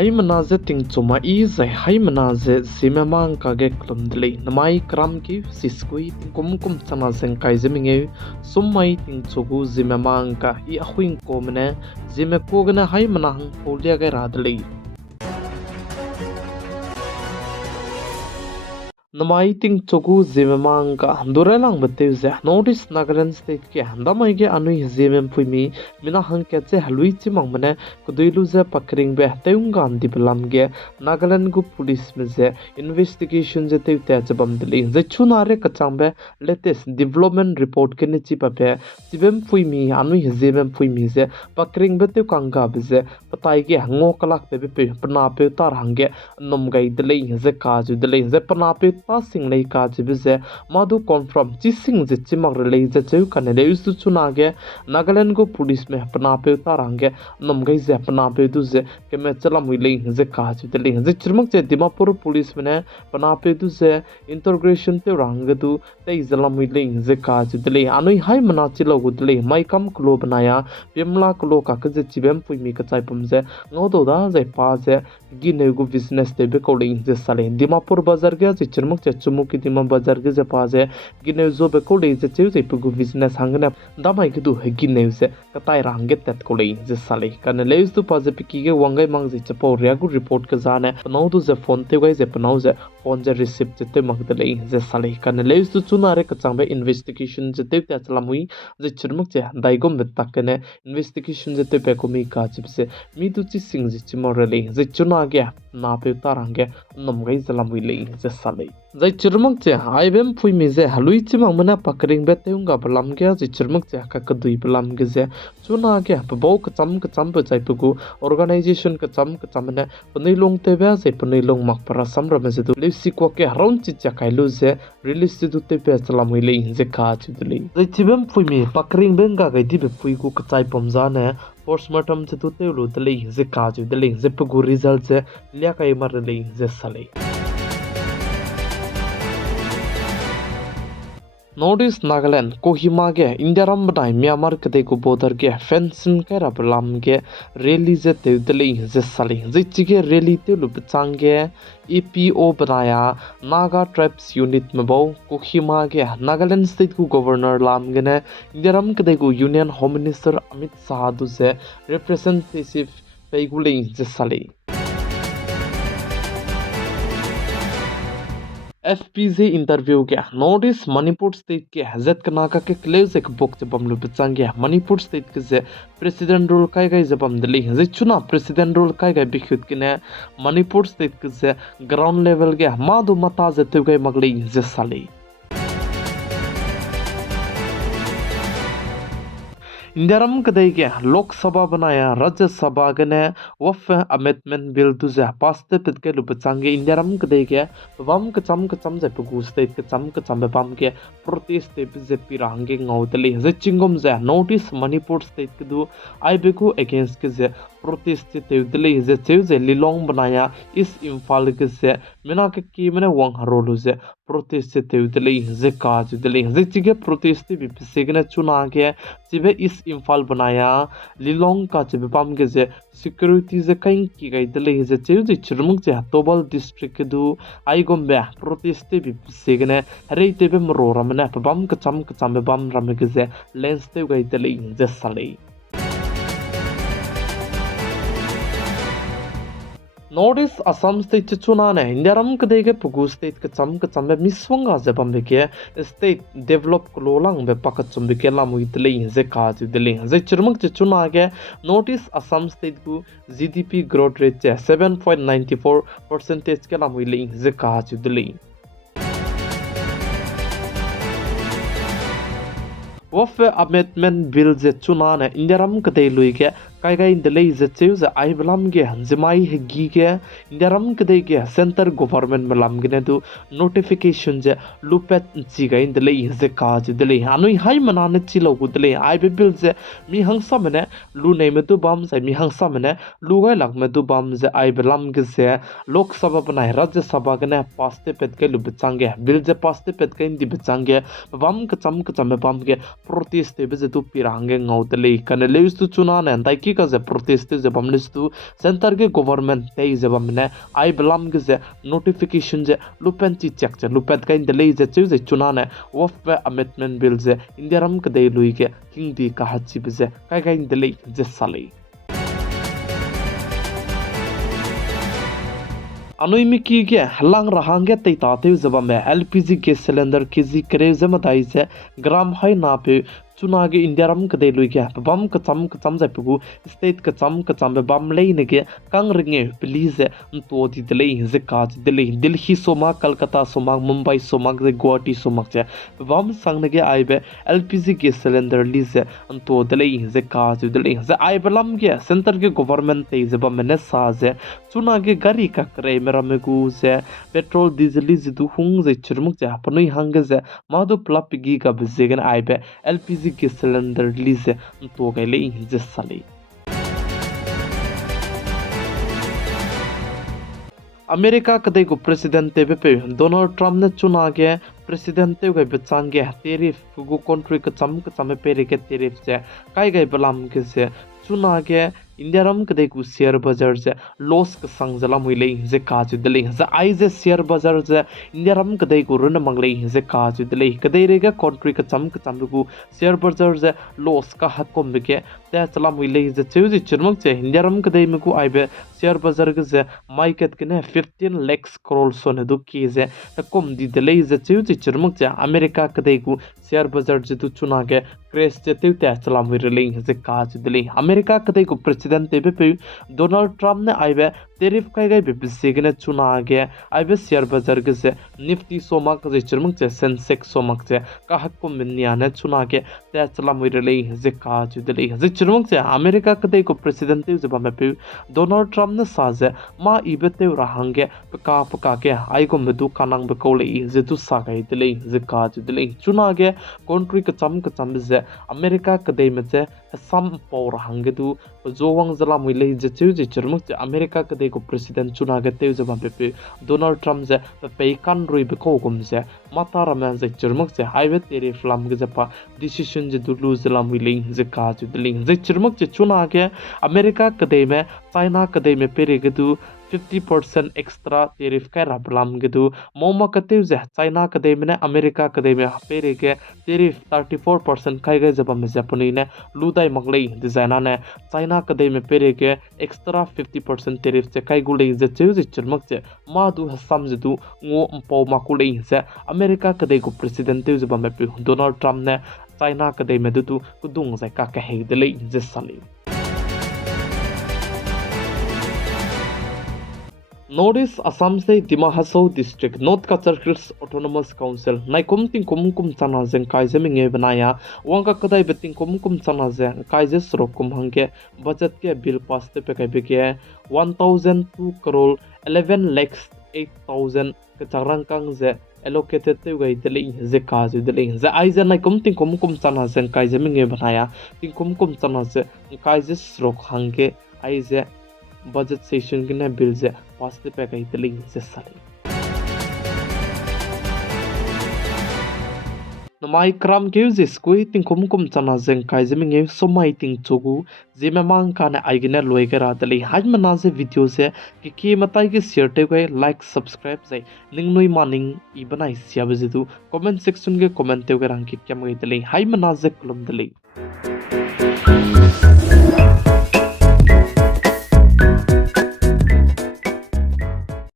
hai manaze ting chuma I zai hai manaze Zeme mang ka ge klum dlei namai kram ki siskui kum chana zeng kai zeminge summai ting chugu Zeme mang ka I ahuing ko mene Zeme ko gna hai manang polia ge radlei namai ting chogu Zeme mang ka durelang bete ze notice Nagaland state ke handamai ge anui Zeme phuimi mina hang ke che halui chi mang mane kuduilu ze pakring be teung gan dibelam ge Nagaland gu police me ze investigation ze te te jabam dili ze chunare kachang be latest development report ke ni chi pa be Zeme phuimi anui Zeme phuimi ze pakring be te kanga be ze patai ge ngo kalak te be pna pe tar hange nom gai dili ze ka ju dili ze pna pe passing lei ka jibize madu confirm chising je chimak relei je cheu kanele isu chunage Nagaland go police me apna pe tarange nomgai je apna pe du je ke me chalam lei je ka jibile je chirmak je Dimapur police me apna pe du je interrogation te rang du te zalam lei je ka jibile anui hai mana chilo gudle mai kam klo banaya pemla klo ka ke je chibem puimi ka chai pum je ngodo da je pa je gine go business te be ko lei je sale Dimapur bazar ge je chirmak Chumoukedima bazar ge je pa je gine zo be ko le je cheu je pugu business hangna damai ge du gine je katai rang ge tet ko le je sale kan le us tu pa je piki ge wangai mang je chapo ria gu report ke jane no du je phone te gai je pnau je phone je receipt je te mag de le je sale kan le us tu chunare ka changbe investigation je te ta chalamui je chirmak je daigom be takene investigation je te pe ko mi ka chipse mi tu chi sing je chimore le je chuna ge na pe tarang ge nom gai zalamui le je sale zai chirmak che aibem phuimi je halui chimang mana pakring be teunga balam ge je chirmak che ka kadui balam ge je chuna ge bo ka cham pe chai pugu organization ka cham ne panai long te ba je panai long mak para samra me je du lesi ko ke haron chi cha kai lu je release du te pe chalam le je ka chu dli zai chibem phuimi pakring benga ga di be phui ku ka chai pomza ne postmortem che tu te lu dli je ka chu dli je pugu result je lia kai mar le je sale Notice Nagaland Kohima ge Indiaram banai Myanmar kade ko border ge fencing ke rabalam ge rally je teudeli je sali je chige rally te lupchang ge EPO banaya Naga Tribes Unit mabo Kohima ge Nagaland state ko governor lam ge ne Indiaram kade ko Union Home Minister Amit Shah du je representative peigule je sali FPZ interview के notice Manipur state के हजरत कनाका के क्लेव्स एक book जब हम लोग बचाएंगे Manipur state के जे president role काय काय जब हम दिल्ली जे चुना president role काय काय बिखुत के ने Manipur state के जे ground level के मादो मता जते गए मगले जे साले Indiaram kadai ke Lok Sabha banaya Rajya Sabha gane waf amendment bill tu je paste pit ke lupachange Indiaram kadai ke bam kacham je pugu state kacham bam ke protest te je pirange ngauteli je chingom je notice Manipur state ke du aibeku against ke je protest te udeli je cheu je lilong banaya is imphal ke je mina ke ki mane wang harolu je protest te udeli je kaj udeli je chige protest bi pisegna chuna ke chibe is imphal banaya lilong ka chibe pam ke je security je kain ki gai dele je cheu je churmuk je tobal district ke du ai gombe protest bi pisegna hare te be mro ramna bam ka cham be bam ram ke je lens te gai dele je sale Notice Assam state chuna ne Indiaram kade ke pugu state ke cham be miswanga je bambe ke state develop klolang be pakat chum be ke la muitle je ka ju dele je churmak chuna ke notice Assam state ku GDP growth rate 7.94% ke la muile je ka ju dele Waf amendment bill je chuna ne Indiaram kade lui ke kai kai dele je cheu je ai blam ge hanjmai hegi ge Indiaram kade ge center government malam ge du notification je lupet chi ga dele je ka je dele anui hai mana ne chilo gu dele ai bill je mi hangsa mane lu nei me tu bam sai mi hangsa mane lu gai lak me tu bam je ai blam ge se lok sabha banai rajya sabha ge ne paste pet ke lu bchange bill je paste pet ke indi bchange bam ka cham bam ge protest te be je tu pirange ngau dele kan le us tu chuna ne dai की का जे protest जे बमनिस्तु centre के government ते जे बमने आई बलम के जे notification जे Le Pen ची check जे लुपेट का इंदले जे चु जे चुना ने वफ वे अमेंडमेंट बिल जे इंडिया रम के दे लुई के किंग दी का हच्ची बजे का इंदले जे साले अनुइमिकी के हलांग रहांगे तई ताते जबा में एलपीजी गैस सिलेंडर केजी करे जमदाई से ग्राम हाई ना पे चुनागे इंडिया रम कदे लुई के बम कचम जापुगु स्टेट कचम बे बम लेने के कंग रिंगे प्लीज तो दी दिले जे काज दिल्ली सोमा कलकत्ता सोमा मुंबई सोमा गुवाहाटी सोमा जे बम संग के आइबे एलपीजी गैस सिलेंडर लीजे तो दिले जे काज दिले जे आइबलम के सेंटर के गवर्नमेंट ते जे बम ने साजे चुनागे गाड़ी का करे मेरा मेगु जे पेट्रोल डीजल जिदु हुंग जे चिरमुक जे अपनई हंग जे मादो प्लपिगी का बजेगन आइबे एलपीजी के सिलेंडर लीजे तो गले जसले अमेरिका कदे को प्रेसिडेंट पे डोनाल्ड ट्रम्प ने चुना के प्रेसिडेंट गए बचांगे तेरिफ गु कंट्री का चम पेरे के तेरिफ से काई गए बलाम के से चुना के इंडिया रम कदे को शेयर बाजार से लॉस का संगजला मुइले जे काज दिले जे आई जे शेयर बाजार से इंडिया रम कदे को रन मंगले जे काज दिले कदे रेगा कंट्री का चम को शेयर बाजार से लॉस का हक को मिके ते चला मुइले जे चेउ चिरमक जे इंडिया रम कदे में को आइबे शेयर बाजार के जे मार्केट के ने 15 लाख करोड़ सोने दो की जे कम दी दिले जे चेउ चिरमक जे अमेरिका कदे को शेयर बाजार जे चुना के क्रेश जे ते चला मुइले जे काज दिले अमेरिका कदे को प्रेसिडेंट पे डोनाल्ड ट्रम्प ने आइबे तेरिफ का गए बिसेगने चुना आगे आइबे शेयर बाजार के से निफ्टी सोमक जे चिरमक जे सेंसेक्स सोमक जे का हक को मिनिया ने चुना के ते चला मुइले जे काज दिले जे चिरमक जे अमेरिका कदे को प्रेसिडेंट जे बमे पे डोनाल्ड ट्रम्प ने साजे मा इबते रहांगे पका के आई को मधु कानंग बकोले जे तु सागै दिले जे काज दिले चुना के कंट्री का चम जे अमेरिका कदे में जे सम पौर हंगे दु जोवांग जला मुइले जे चेउ जे चिरमक जे अमेरिका कदे को प्रेसिडेंट चुना के तेउ जबा पे डोनाल्ड ट्रम्प जे पे कान रुई बको गुम जे माता रमे जे चिरमक जे हाईवे तेरे फ्लाम के जपा डिसीजन जे दुलु जला मुइले जे काज दिलिंग जे चिरमक जे चुना के अमेरिका कदे में चाइना कदे में पेरे गदु 50% एक्स्ट्रा टेरिफ का राबलाम गदु मोमा कते जे चाइना कदे में अमेरिका कदे में पेरे के टेरिफ 34% खाई गए जब में जापानी ने लुदाई मगले डिजाइना ने चाइना कदे में पेरे के एक्स्ट्रा 50% टेरिफ से खाई गुले जे चेउ जे चिरमक जे मादु हसम जदु ngो पौ माकुले जे अमेरिका कदे को प्रेसिडेंट जब में पे डोनाल्ड ट्रम्प ने चाइना कदे में दु कुदुंग जे का कहे दिले जे साली नॉर्थ ईस्ट असम से दिमा हसौ डिस्ट्रिक्ट नॉर्थ कचरक्रिस ऑटोनोमस काउंसिल नाइकुम तिंकुम कुम चना जें काइजे मिंगे बनाया वंका कदाई बेतिंग कुम चना जें काइजे सरोकुम हंगे बजट के बिल पास ते पे के 1002 करोड़ 11 लाख 8000 के चारंग कांग जे allocated te gai dele ze kazu dele ze aiza naइकुम तिंकुम कुम चना जें काइजे मिंगे बनाया तिंकुम चना जे काइजे सरोक हंगे आइजे बजट सेशन के ने बिल जे पास्ते पे कही तली से साली नमाई क्राम के जे स्कुई तिंकुम कुम चना जें काइजे मिंगे सोमाई तिंग चोगु जेमे मांग का ने आइगने लोय के रातली हाज मना से वीडियो से कि मताई के शेयर ते गए लाइक सब्सक्राइब से निंग नोई मानिंग ई बनाई सिया बजेतु कमेंट सेक्शन के कमेंट ते गए रंग के क्या मगै तली हाय मना जे कुलम दली